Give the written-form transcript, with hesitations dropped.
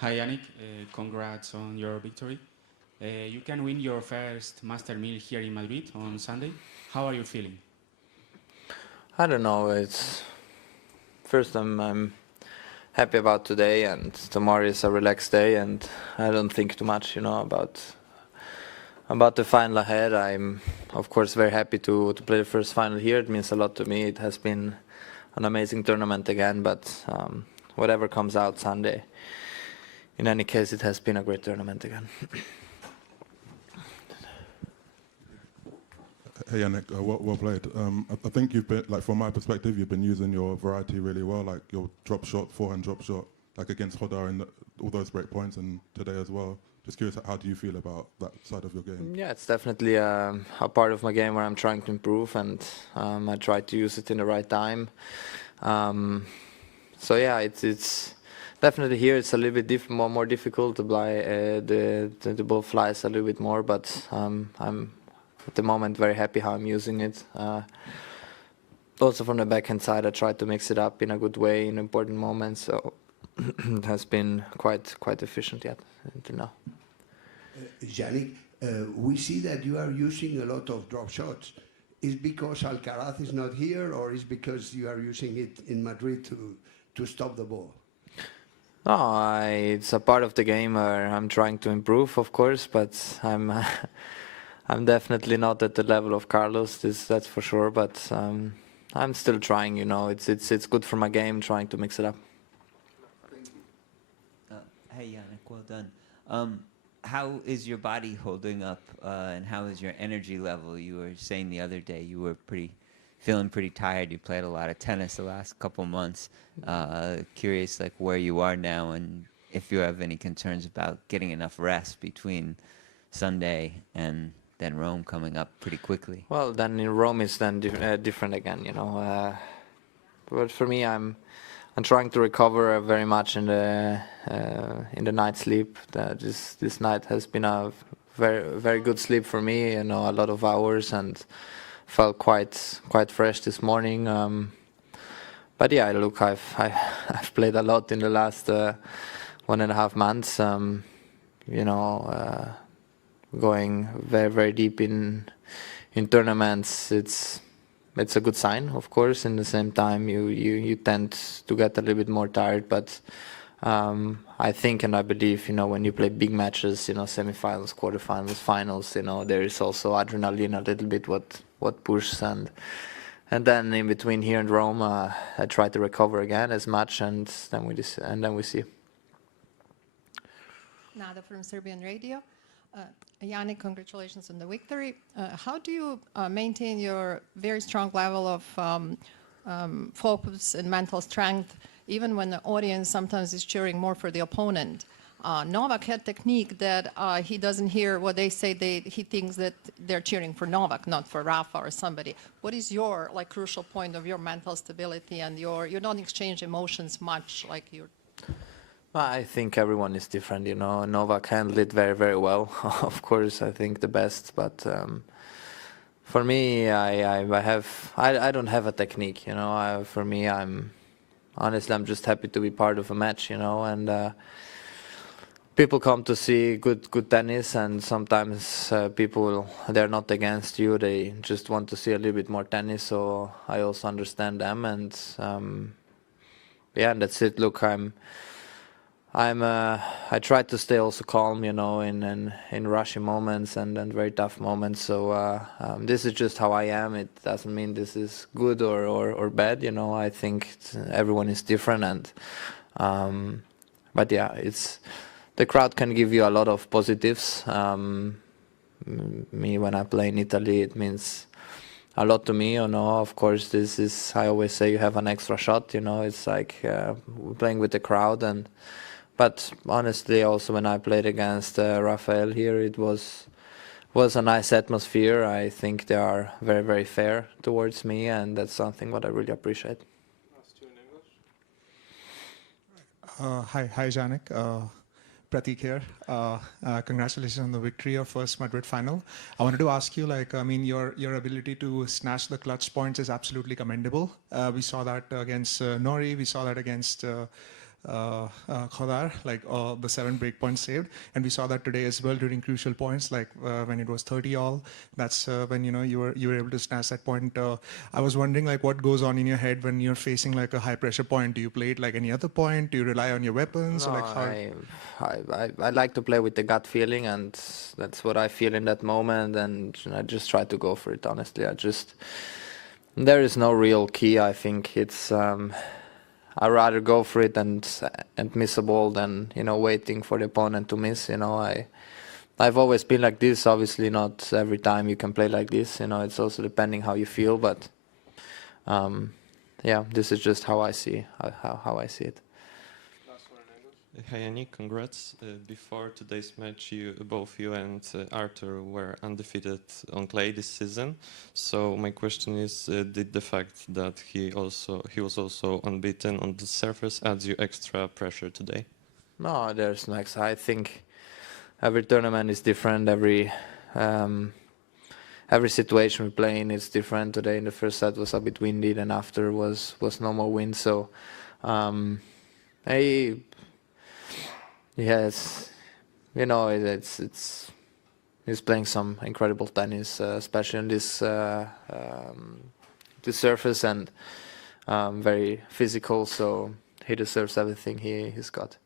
Hi Yannick, congrats on your victory. You can win your first master meal here in Madrid on Sunday. How are you feeling? I don't know. It's first I'm happy about today, and tomorrow is a relaxed day, and I don't think too much, about the final ahead. I'm of course very happy to play the first final here. It means a lot to me. It has been an amazing tournament again, but whatever comes out Sunday. In any case, it has been a great tournament again. Hey Yannick, well played. I think you've been, like from my perspective, you've been using your variety really well, like your drop shot, forehand drop shot, like against Hodar and all those break points, and today as well. Just curious, how do you feel about that side of your game? Yeah, it's definitely a part of my game where I'm trying to improve, and I try to use it in the right time. So yeah, it's definitely here. It's a little bit more difficult to apply the ball flies a little bit more, but I'm at the moment very happy how I'm using it. Also from the backhand side, I try to mix it up in a good way in important moments. So it has been quite efficient yet until now. Jannik, we see that you are using a lot of drop shots. Is because Alcaraz is not here, or is because you are using it in Madrid to stop the ball? No, it's a part of the game where I'm trying to improve, of course, but I'm I'm definitely not at the level of Carlos. That's for sure. But I'm still trying. It's good for my game, trying to mix it up. Hey Yannick, well done. How is your body holding up, and how is your energy level? You were saying the other day you were feeling pretty tired. You played a lot of tennis the last couple months. Curious, like where you are now, and if you have any concerns about getting enough rest between Sunday and then Rome coming up pretty quickly. Well, then in Rome is then different again. But for me, I'm trying to recover very much in the night sleep. This night has been a very good sleep for me. A lot of hours, and felt quite fresh this morning. But yeah, look, I've played a lot in the last 1.5 months. Going very deep in tournaments. It's a good sign, of course. In the same time, you tend to get a little bit more tired, but I think and I believe, when you play big matches, semifinals, quarterfinals, finals, there is also adrenaline a little bit what pushes, and then in between here and Rome, I try to recover again as much, and then we see. Nada from Serbian Radio. Jannik, congratulations on the victory. How do you maintain your very strong level of focus and mental strength, even when the audience sometimes is cheering more for the opponent? Novak had technique that he doesn't hear what they say. He thinks that they're cheering for Novak, not for Rafa or somebody. What is your crucial point of your mental stability, and you don't exchange emotions much like you're? I think everyone is different, Novak handled it very well. Of course, I think the best, but for me, I don't have a technique, For me, I'm just happy to be part of a match, and people come to see good tennis, and sometimes people, they're not against you, they just want to see a little bit more tennis, so I also understand them, and yeah, and that's it. Look, I try to stay also calm, in rushy moments and very tough moments. So this is just how I am. It doesn't mean this is good or bad, I think everyone is different, and but yeah, the crowd can give you a lot of positives. Me, when I play in Italy, it means a lot to me, Of course, I always say you have an extra shot, It's like playing with the crowd, but honestly, also when I played against Rafael here, it was a nice atmosphere. I think they are very fair towards me, and that's something what I really appreciate. Last two in English. Hi, Jannik. Pratik here. Congratulations on the victory of first Madrid final. I wanted to ask you, your ability to snatch the clutch points is absolutely commendable. We saw that against Nori. We saw that against Khodar, like the 7 break points saved, and we saw that today as well during crucial points, like when it was 30 all. That's when you were able to snatch that point. I was wondering like what goes on in your head when you're facing like a high pressure point. Do you play it like any other point? Do you rely on your weapons? No, Or like how? I like to play with the gut feeling, and that's what I feel in that moment, and I just try to go for it. Honestly, there is no real key. I think it's I'd rather go for it and miss a ball than waiting for the opponent to miss. I've always been like this. Obviously, not every time you can play like this. It's also depending how you feel, but yeah, this is just how I see it. Hi Jannik, congrats. Before today's match, both you and Arthur were undefeated on clay this season. So my question is, did the fact that he was also unbeaten on the surface adds you extra pressure today? No, there's no extra. I think every tournament is different. Every situation we play in is different. Today in the first set was a bit windy, and after was no more wind. So yes, he's playing some incredible tennis, especially on this surface, and very physical. So he deserves everything he's got.